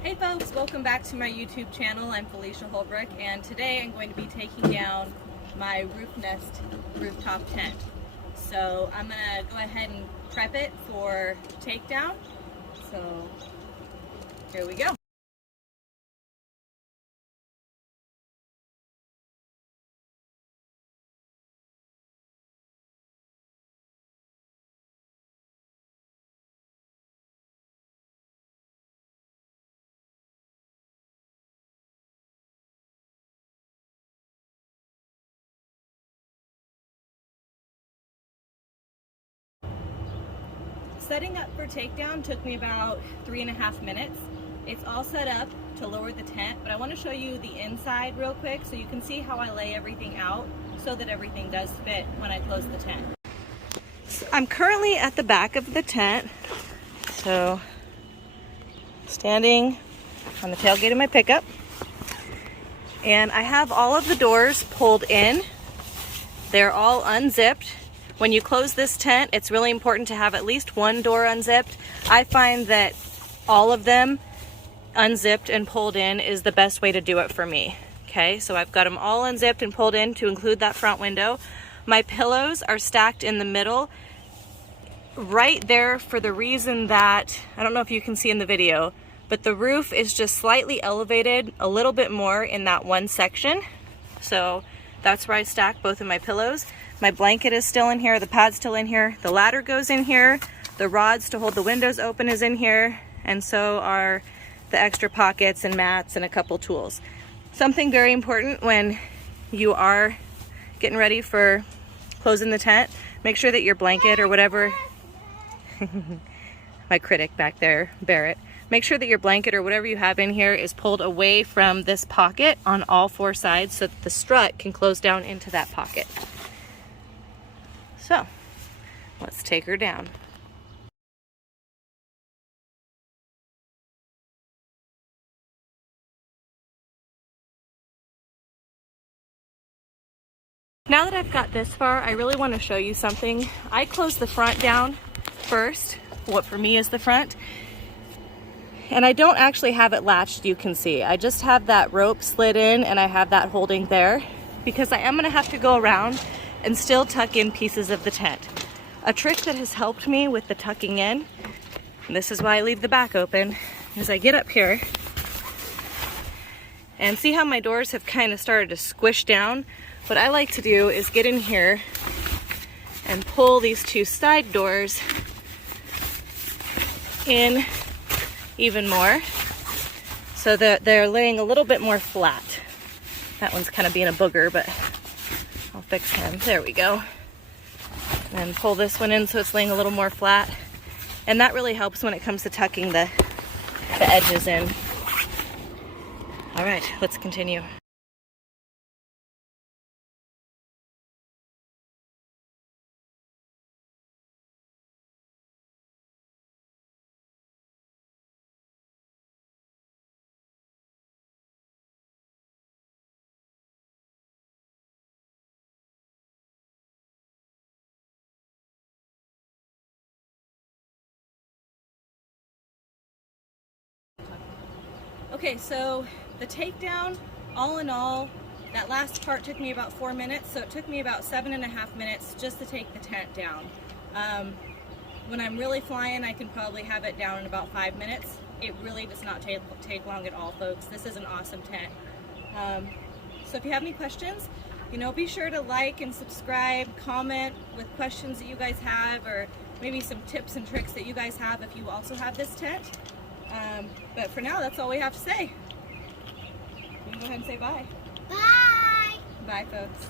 Hey folks, welcome back to my YouTube channel. I'm Felicia Holbrook, and today I'm going to be taking down my Roofnest rooftop tent. So I'm going to go ahead and prep it for takedown. So here we go. Setting up for takedown took me about 3.5 minutes. It's all set up to lower the tent, but I want to show you the inside real quick so you can see how I lay everything out so that everything does fit when I close the tent. So I'm currently at the back of the tent, so standing on the tailgate of my pickup, and I have all of the doors pulled in. They're all unzipped. When you close this tent, it's really important to have at least one door unzipped. I find that all of them unzipped and pulled in is the best way to do it for me. Okay, so I've got them all unzipped and pulled in to include that front window. My pillows are stacked in the middle right there for the reason that, I don't know if you can see in the video, but the roof is just slightly elevated a little bit more in that one section. So that's where I stack both of my pillows. My blanket is still in here, the pad's still in here, the ladder goes in here, the rods to hold the windows open is in here, and so are the extra pockets and mats and a couple tools. Something very important when you are getting ready for closing the tent, make sure that your blanket or whatever, my critic back there, Barrett, make sure that your blanket or whatever you have in here is pulled away from this pocket on all four sides so that the strut can close down into that pocket. So, let's take her down. Now that I've got this far, I really want to show you something. I close the front down first, what for me is the front, and I don't actually have it latched, you can see. I just have that rope slid in and I have that holding there because I am going to have to go around and still tuck in pieces of the tent. A trick that has helped me with the tucking in, and this is why I leave the back open, is I get up here and see how my doors have kind of started to squish down. What I like to do is get in here and pull these two side doors in even more so that they're laying a little bit more flat. That one's kind of being a booger, but I'll fix him. There we go. And pull this one in so it's laying a little more flat. And that really helps when it comes to tucking the edges in. All right, let's continue. Okay, so the takedown, all in all, that last part took me about 4 minutes, so it took me about 7.5 minutes just to take the tent down. When I'm really flying, I can probably have it down in about 5 minutes. It really does not take long at all, folks. This is an awesome tent. So if you have any questions, be sure to like and subscribe, comment with questions that you guys have, or maybe some tips and tricks that you guys have if you also have this tent. But for now, that's all we have to say. You can go ahead and say bye. Bye. Bye, folks.